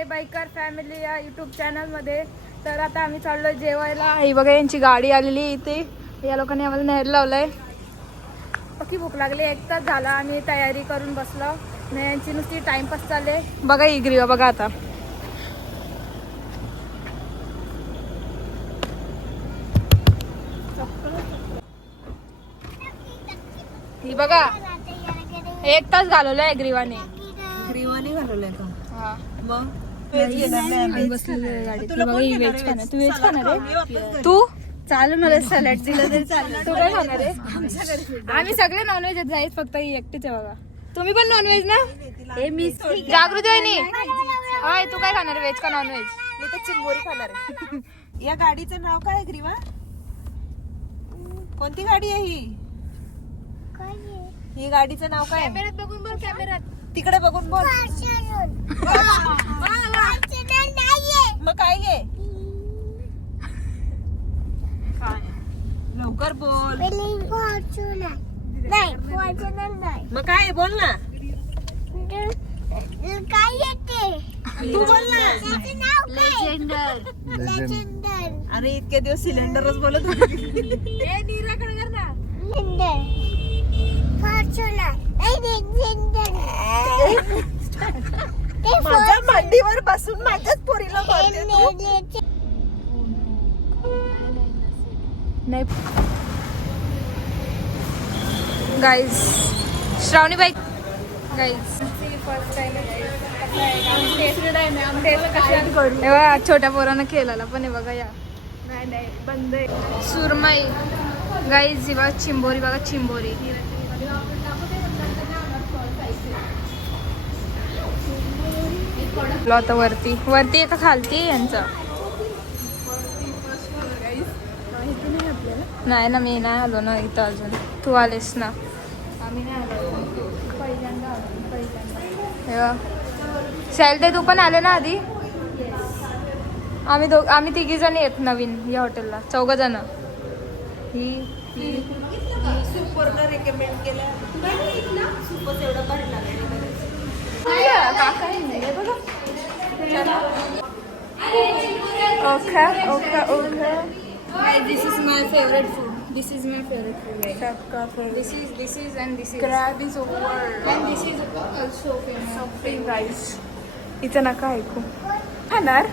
आहे biker family या YouTube चॅनलमध्ये. तर आता आम्ही चाललोय जेवायला. ही बघा यांची गाडी आलेली आहे इथे. या लोकांनी आम्हाला न्यायला लावलंय. पक्की भूक लागली. 1 तास झाला आम्ही तयारी करून बसलो. यांची नुसती टाइमपास चालले. बघा ही ग्रीवा बघा आता. ही बघा 1 तास घालवलाय ग्रीवाने. ग्रीवाने घालवलंय का? हा मग तू चालू मला सॅलड दिलं तरी चालेल. तू काय खाणार आहे? आम्ही सगळे नॉनव्हेज जायच, फक्त ही एकटीच आहे बघा. तुम्ही पण नॉनव्हेज ना? मी जागृती वहिनी होय. तू काय खाणार, व्हेज का नॉनव्हेज? मी तर चिंबोरी खाणार आहे. या गाडीचं नाव काय ग्रीवा? कोणती गाडी आहे ही? ही गाडीचं नाव काय? कॅमेऱ्यात बघून बोल. कॅमेऱ्यात तिकडे बघून बोल. मग काय आहे? लवकर बोल. मग काय बोल ना. काय येते तू बोल ना. लेजेंडर अरे इतके दिवस सिलेंडरच बोलत होती. नीराकडे कर ना. फॉर्च्युनर माझ्या मांडीवर बसून माझ्याच पोरीला मारते तू. नाही गाईज, श्रावणी बाई गाईज फर्स्ट टाइम तेव्हा छोट्या पोरानं केलेला पण आहे बघा. या नाही बंद आहे. सुरमई गाईज. ही बघा चिंबोरी. बघा चिंबोरी. आता वरती आहे का खालती यांचा? नाही ना, मी नाही आलो ना इथं अजून. तू आलेस ना? आम्ही नाही आलो पहिल्यांदा. सॅल ते तू पण आले ना आधी? आम्ही 3 जण येत नवीन या हॉटेलला. 4 जण. ही सुपरला रेकमेंड केलं. सुपर एवढं भारी लागलं. Okay. This is my favorite food. This is my favorite food. This is and this is. Crab is over. And this is also famous. Something rice. इथं नका ऐकू. खाणार?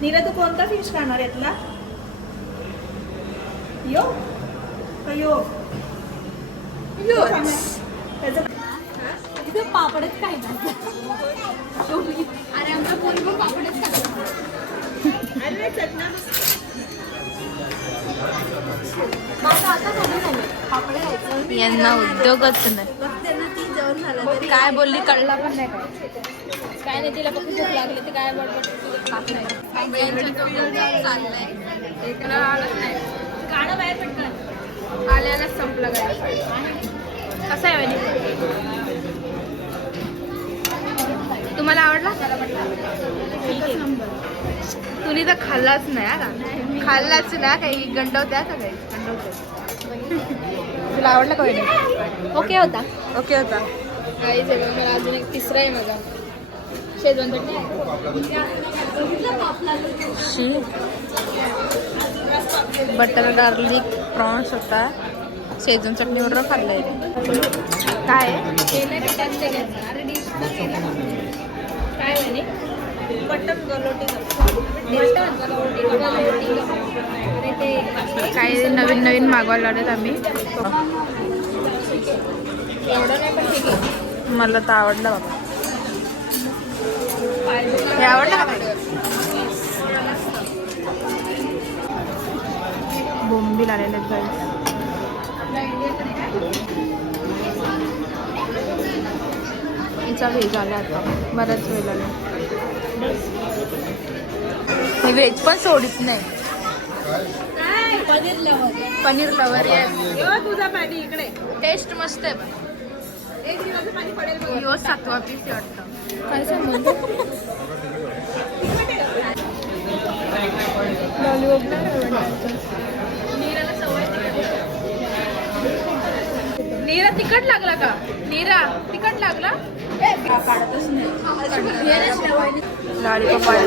नीरा तू कोणता फिश खाणार यातला? यो इथं पापडच काय ना. अरे आमच्या पोरी पण पापडच खातात. अरे चटना. यांना उद्योगच नाही. काय बोलली कळला पण नाही. काय नाही, तिला फक्त भूक लागली ते काय बडबड चाललंय. गाणं बाहेर पडतं. आल्यालाच संपलं काय. कसं आहे वहिनी? तुम्हाला आवडला? तुम्ही तर खाल्लाच नाही का? खाल्लाच ना काही. गंडवत्या का काही? तुला आवडला का वहिनी? ओके होता. काही मला अजून एक तिसरा आहे माझा. शेजवान चटणी. बटर गार्लिक प्रॉन्स होता. शेजवान चटणी बरोबर खाल्लंय. काय काय म्हणे? मटन गलोटी. काही नवीन मागवायला लावलेत आम्ही. मला तर आवडलं बाबा. हे आवडलं का? बोंबील आलेले आहेत. हिचा व्हेज आला आता. बराच वेळ आला. मी व्हेज पण सोडित नाही. पनीर लवर तुझा पाणी इकडे. टेस्ट मस्त आहे. एक दिवस पाणी पडेल. 7वा पीस वाटतं. काय सांगू? नीरा तिखट लागला का? नीरा तिखट लागला? काढतच नाही. लॉलीपॉप आले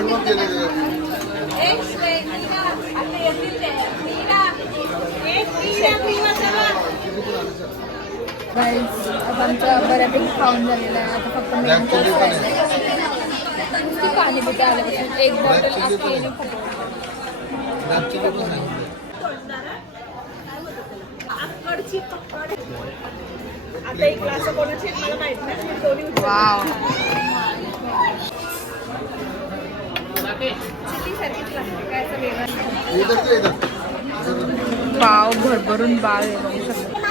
गाईस. आता आमचं बऱ्यापैकी खाऊन झालेलं आहे. आता फक्त मेन कोर्स नुसती पाणी पिते आल्यापासून एक बॉटल आखी आता एक ग्लास कोणाची आहेत मला माहित नाही. मी दोन्ही उचलले. वाव. पाव भरभरून बाळ आहे बघू शकतो.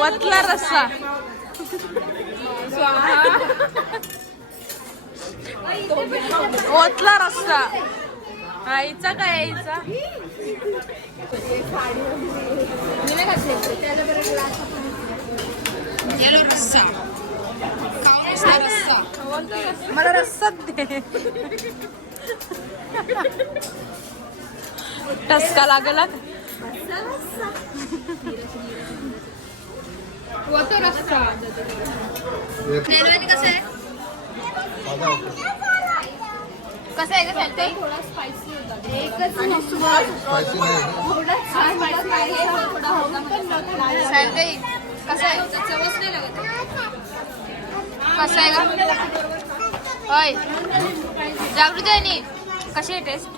वतला रस्सा ओतला रस्सा आईचा काय आईचा रस्सा मला रस्सा दे. टसका लागला तो रस्सा. कसं आहे का ते थोडा स्पायसी होता. एकच कसं आहे चवच नाही लागत. कसं आहे का होय जागृती आहे नी कशी आहे टेस्ट.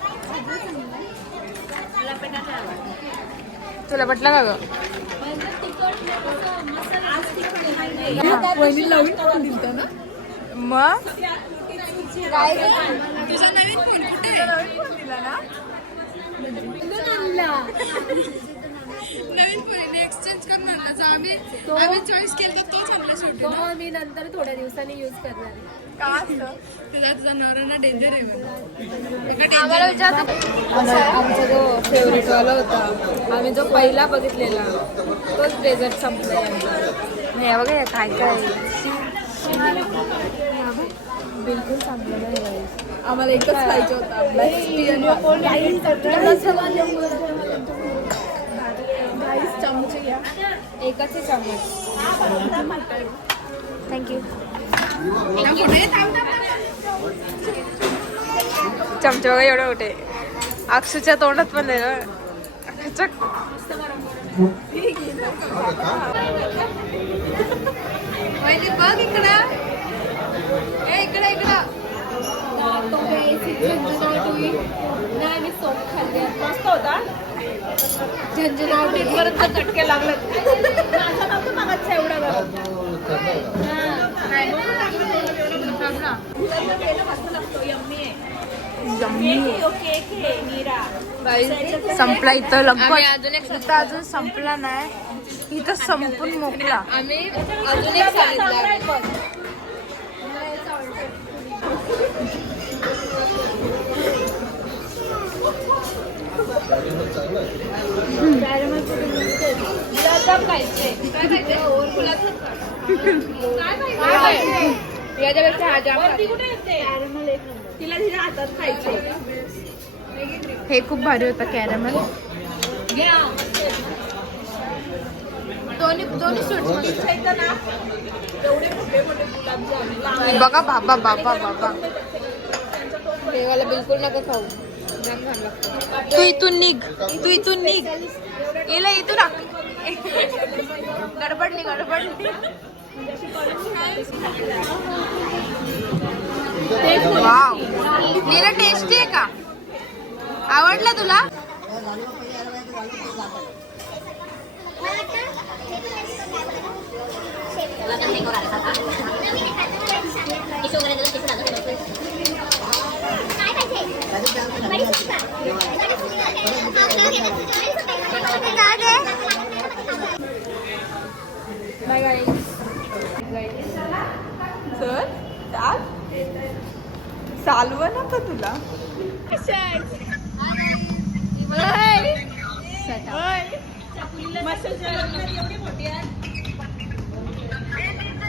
तुला पटला का ग. मग तुझा नवीन फोन कुठे दिला ना. नवीन फोन एक्सचेंज कर म्हणला. आम्ही चॉईस केलं तर तोच आणला शेवटी. मी नंतर थोड्या दिवसांनी यूज करणार आहे. तुझा नवरा डेंजर आहे. आम्हाला विचारतो आमचा जो फेवरेट वाला होता आम्ही जो पहिला बघितलेला तोच डेझर्ट संपला. हे बघा काय काय बिलकुल चांगलं नाही. आम्हाला एकच खायचं होतं. चमचे घ्या. एकच चम्मच. थँक्यू. चमचे बघा एवढे मोठे. अक्षूच्या तोंडात पण आहे ना. बघ इकडं इकडं इकडं मस्त होता. झंझनाट इथपर्यंत चटके लागले. माझा नव्हतं मागायचं एवढा गरम. संपला इथं लगभग. इथं अजून संपला नाही. इथं संपून मोकला. आम्ही अजून एक सांगितलं. हे खूप भारी होतं कॅरमल. दोन्ही बघा बाबा बाबा बाबा. हे वाला बिलकुल नका खाऊ. तू इथून निघ. तू इथून निघ. येला इथून गडबडली गडबडली. वाव नीला टेस्टी आहे का. आवडला तुला. Bye bye. सर चालव नका तुला.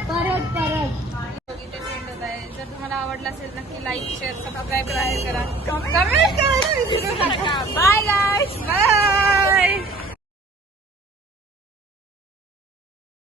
परत परत. जर तुम्हाला आवडलं आवडला असेल नक्की लाईक शेअर सबस्क्राईब करा कमेंट करायला विसरू नका बाय गाईज बाय